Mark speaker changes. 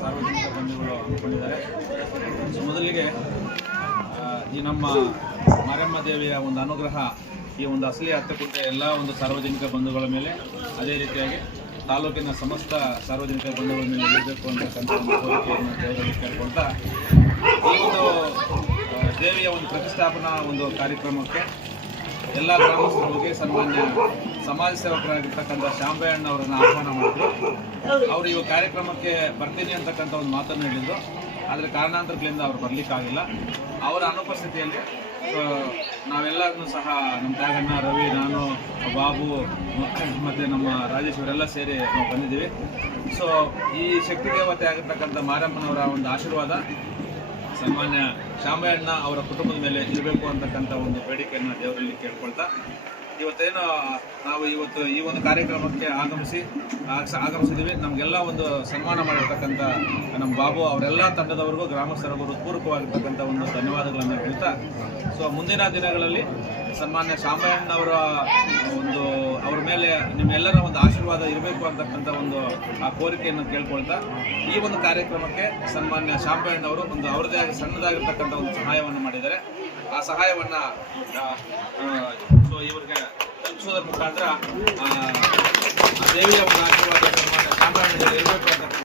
Speaker 1: ಸಾರ್ವಜನಿಕ ಬಂಧುಗಳು ಹಮ್ಮಿಕೊಂಡಿದ್ದಾರೆ ಮೊದಲಿಗೆ ಈ ನಮ್ಮ ಮಾರಮ್ಮ ದೇವಿಯ ಒಂದು ಅನುಗ್ರಹ, ಈ ಒಂದು ಅಸಲಿ ಹತ್ತು ಎಲ್ಲ ಒಂದು ಸಾರ್ವಜನಿಕ ಬಂಧುಗಳ ಮೇಲೆ, ಅದೇ ರೀತಿಯಾಗಿ ತಾಲೂಕಿನ ಸಮಸ್ತ ಸಾರ್ವಜನಿಕ ಬಂಧುಗಳ ಮೇಲೆ ಇರಬೇಕು ಅಂತಕ್ಕಂಥ ಒಂದು ಕೋರಿಕೆಯನ್ನು ದೇವರಲ್ಲಿ ಕೇಳ್ಕೊಳ್ತಾ, ಈ ಒಂದು ದೇವಿಯ ಒಂದು ಪ್ರತಿಷ್ಠಾಪನಾ ಒಂದು ಕಾರ್ಯಕ್ರಮಕ್ಕೆ ಎಲ್ಲ ಗ್ರಾಮಸ್ಥರಿಗೆ ಸನ್ಮಾನ್ಯ ಸಮಾಜ ಸೇವಕರಾಗಿರ್ತಕ್ಕಂಥ ಶಾಂಬಯ್ಯಣ್ಣ ಅವರನ್ನು ಆಹ್ವಾನ ಮಾಡಿದ್ರು. ಅವರು ಈ ಕಾರ್ಯಕ್ರಮಕ್ಕೆ ಬರ್ತೀನಿ ಅಂತಕ್ಕಂಥ ಒಂದು ಮಾತನ್ನು ಹೇಳಿದ್ರು. ಆದರೆ ಕಾರಣಾಂತರಗಳಿಂದ ಅವ್ರು ಬರಲಿಕ್ಕಾಗಿಲ್ಲ. ಅವರ ಅನುಪಸ್ಥಿತಿಯಲ್ಲಿ ನಾವೆಲ್ಲರೂ ಸಹ ನಮ್ಮ ತ್ಯಾಗಣ್ಣ, ರವಿ, ನಾನು, ಬಾಬು, ಮತ್ತು ನಮ್ಮ ರಾಜೇಶ್ವರೆಲ್ಲ ಸೇರಿ ನಾವು ಬಂದಿದ್ದೀವಿ. ಸೊ ಈ ಶಕ್ತಿ ದೇವತೆ ಆಗಿರ್ತಕ್ಕಂಥ ಮಾರಮ್ಮನವರ ಒಂದು ಆಶೀರ್ವಾದ ಸನ್ಮಾನ್ಯ ಶಾಮಯಣ್ಣ ಅವರ ಕುಟುಂಬದ ಮೇಲೆ ಇರಬೇಕು ಅಂತಕ್ಕಂಥ ಒಂದು ಬೇಡಿಕೆಯನ್ನು ದೇವರಲ್ಲಿ ಕೇಳ್ಕೊಳ್ತಾ, ಇವತ್ತೇನು ನಾವು ಇವತ್ತು ಈ ಒಂದು ಕಾರ್ಯಕ್ರಮಕ್ಕೆ ಆಗಮಿಸಿ, ಆಗ- ಆಗಮಿಸಿದ್ದೀವಿ. ನಮಗೆಲ್ಲ ಒಂದು ಸನ್ಮಾನ ಮಾಡಿರ್ತಕ್ಕಂಥ ನಮ್ಮ ಬಾಬು ಅವರೆಲ್ಲ ತಂಡದವರೆಗೂ ಗ್ರಾಮಸ್ಥರವರು ಹೃತ್ಪೂರ್ವಕವಾಗಿರ್ತಕ್ಕಂಥ ಒಂದು ಧನ್ಯವಾದಗಳನ್ನು ಹೇಳ್ತಾ, ಸೊ ಮುಂದಿನ ದಿನಗಳಲ್ಲಿ ಸನ್ಮಾನ್ಯ ಅವರ ಒಂದು, ಅವ್ರ ಮೇಲೆ ನಿಮ್ಮೆಲ್ಲರ ಒಂದು ಆಶೀರ್ವಾದ ಇರಬೇಕು ಅಂತಕ್ಕಂಥ ಒಂದು, ಆ ಕೋರಿಕೆಯನ್ನು ಕೇಳ್ಕೊಳ್ತಾ, ಈ ಒಂದು ಕಾರ್ಯಕ್ರಮಕ್ಕೆ ಸನ್ಮಾನ್ಯ ಶಾಂಬಯ್ಯಣ್ಣವರು ಒಂದು ಅವರದೇ ಆಗಿ ಸಣ್ಣದಾಗಿರ್ತಕ್ಕಂಥ ಒಂದು ಸಹಾಯವನ್ನು ಮಾಡಿದ್ದಾರೆ. ಆ ಸಹಾಯವನ್ನ ಸೊ ಇವರಿಗೆ ಮುಖಾಂತರ ದೇವಿಯ